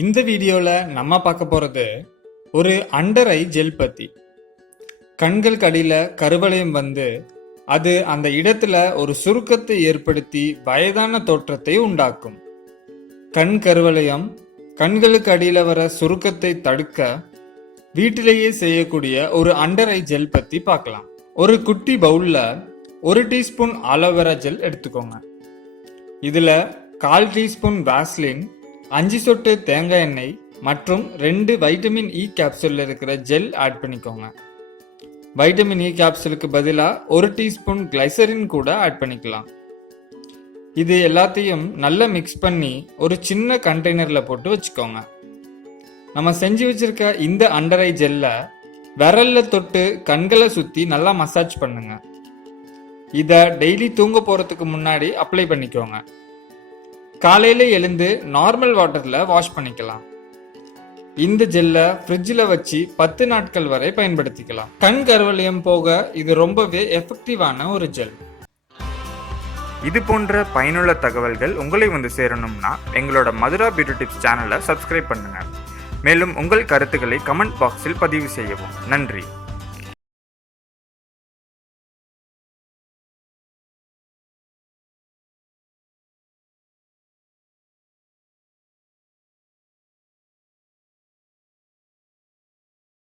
இந்த வீடியோவில் நம்ம பார்க்க போறது ஒரு அண்டர் ஐ ஜெல் பத்தி. கண்கள் கடியில் கருவளையம் வந்து அது அந்த இடத்துல ஒரு சுருக்கத்தை ஏற்படுத்தி வயதான தோற்றத்தை உண்டாக்கும். கண் கருவளையம் கண்களுக்கு அடியில வர சுருக்கத்தை தடுக்க வீட்டிலேயே செய்யக்கூடிய ஒரு அண்டர் ஐ ஜெல் பத்தி பார்க்கலாம். ஒரு குட்டி பவுல்ல ஒரு டீஸ்பூன் ஆலோவேரா ஜெல் எடுத்துக்கோங்க. இதில் கால் டீஸ்பூன் வாஸ்லின் அஞ்சு சொட்டு தேங்காய் எண்ணெய் மற்றும் ரெண்டு வைட்டமின் இ கேப்சூலில் இருக்கிற ஜெல் ஆட் பண்ணிக்கோங்க. வைட்டமின் இ கேப்சூலுக்கு பதிலாக ஒரு டீஸ்பூன் கிளைசரின் கூட ஆட் பண்ணிக்கலாம். இது எல்லாத்தையும் நல்லா மிக்ஸ் பண்ணி ஒரு சின்ன கண்டெய்னரில் போட்டு வச்சுக்கோங்க. நம்ம செஞ்சு வச்சிருக்க இந்த அண்டரை ஜெல்லை ஜெல்ல விரல்ல தொட்டு கண்களை சுற்றி நல்லா மசாஜ் பண்ணுங்கள் இதை டெய்லி தூங்க போகிறதுக்கு முன்னாடி அப்ளை பண்ணிக்கோங்க. காலையில் எழுந்து நார்மல் வாட்டரில் வாஷ் பண்ணிக்கலாம். இந்த ஜெல்லை ஃப்ரிட்ஜில் வச்சு பத்து நாட்கள் வரை பயன்படுத்திக்கலாம். கண் கருவளையம் போக இது ரொம்பவே எஃபெக்டிவான ஒரு ஜெல் இது போன்ற பயனுள்ள தகவல்கள் உங்களை வந்து சேரணும்னா எங்களோட மதுரா பியூட்டி டிப்ஸ் சேனலை சப்ஸ்கிரைப் பண்ணுங்கள் மேலும் உங்கள் கருத்துக்களை கமெண்ட் பாக்ஸில் பதிவு செய்யவும். நன்றி.